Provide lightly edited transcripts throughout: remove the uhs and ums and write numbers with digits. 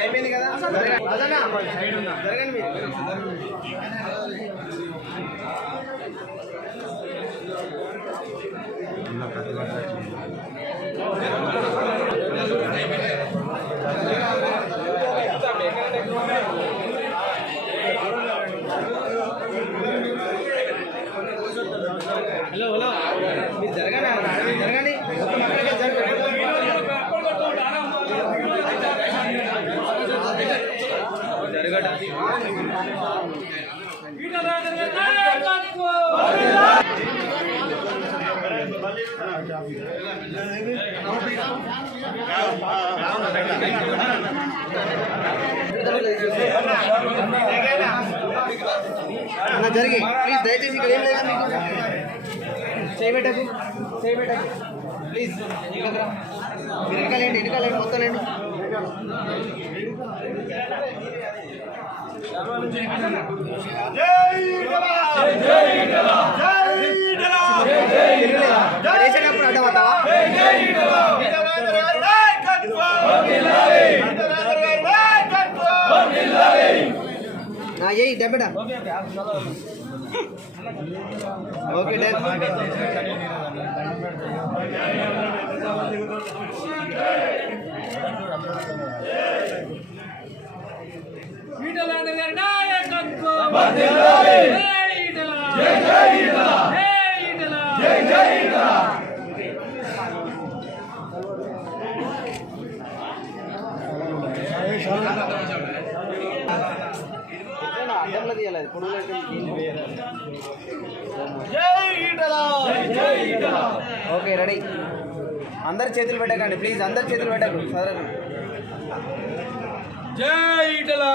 అయిపోయింది కదా జరగండి మీరు. హలో హలో మీరు జరగండి జరగండి అన్న జరిగి ప్లీజ్ దయచేసి ఇక్కడ ఏం లేదా మీకు చేయబెట్టకు ప్లీజ్ మీరు ఎన్నికలేండి మొత్తం లేండి. వేసేటప్పుడు అడ్డమవుతావా? ఏ డబ్బెడా ఓకే డన్. అడ్డంలో తీయాలి పొడుగు ఓకే రెడీ. అందరు చేతులు పెట్టకండి ప్లీజ్, అందరు చేతులు పెట్టకు సదరు. జై ఈటలా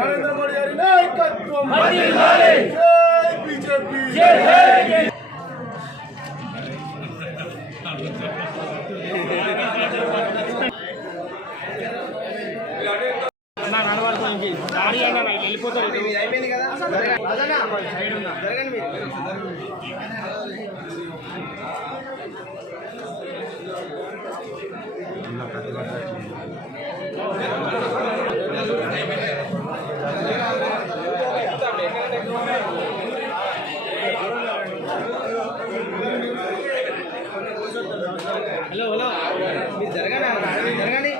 నరేంద్ర మోడీ గారి నాయకత్వం, బీజేపీ అయిపోయింది కదా జరగండి మీరు. హలో హలో మీరు జరగండి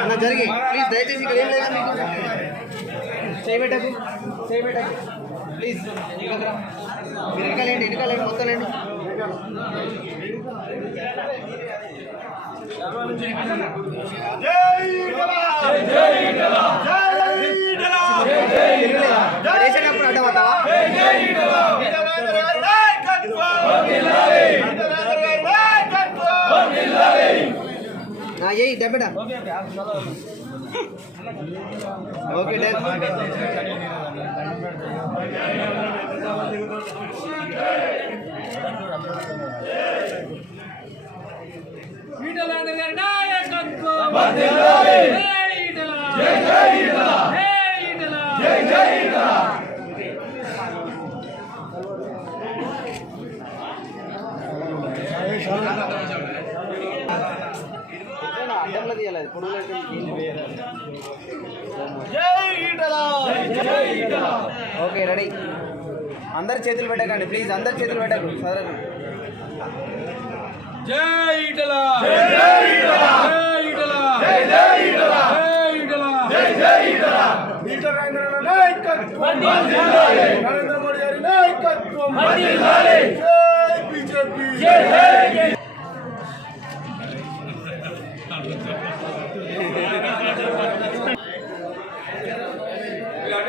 అన్న జరిగి ప్లీజ్ దయచేసి ఇక్కడ ఏం లేదా మీకు చేయబెట్టకు ప్లీజ్ మీరు ఎన్నికలేండి మొత్తం లేండి. వేసేటప్పుడు అడ్డమవుతావా? ఏ డబ్బెడా ఓకే డన్. అడ్డంలో తీయాలి పొడుగు ఓకే రెడీ. అందరు చేతులు పెట్టకండి ప్లీజ్, అందరు చేతులు పెట్టకు సదరు. జై ఈటలా నరేంద్ర మోడీ గారి నాయకత్వం, బీజేపీ